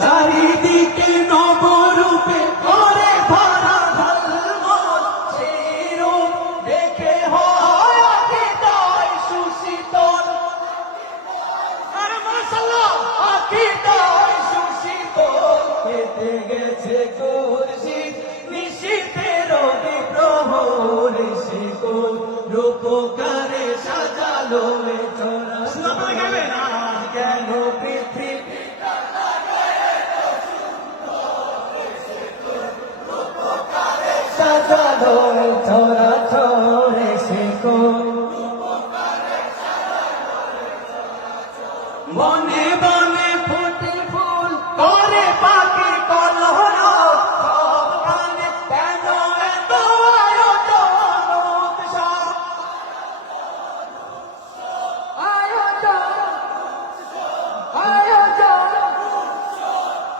চারিদিকে নবরূপে করে ভরা ঝলমল, সেই রূপ দেখে হয় হৃদয় সুশীতল। আরে মাশাআল্লাহ, হৃদয় সুশীতল। পেতে গেছে খুরশিদ নিশীথের প্রহর, সে কোন রূপকারে সাজালো এ চরা। আজ কেন পৃথিবী সাজালো এ চরা চরে, সে কোন বনে বনে ফুটে ফুল করে পাখি কলরব, সবখানে কেন এত আয়োজন উৎসব।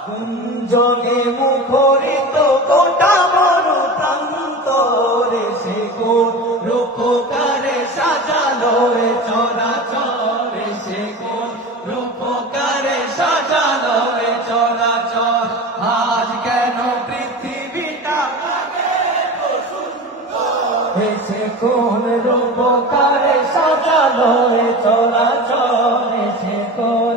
গুঞ্জনে মুখরিত গোটা মরু প্রান্তরে, সে কোন রূপকারে সাজালো এ চরাচরে, সে কোন রূপকারে সাজালো এ চরাচর। আজ কেন পৃথিবীটা সে কোন রূপকারে সাজালো এ চরাচরে, সে কোন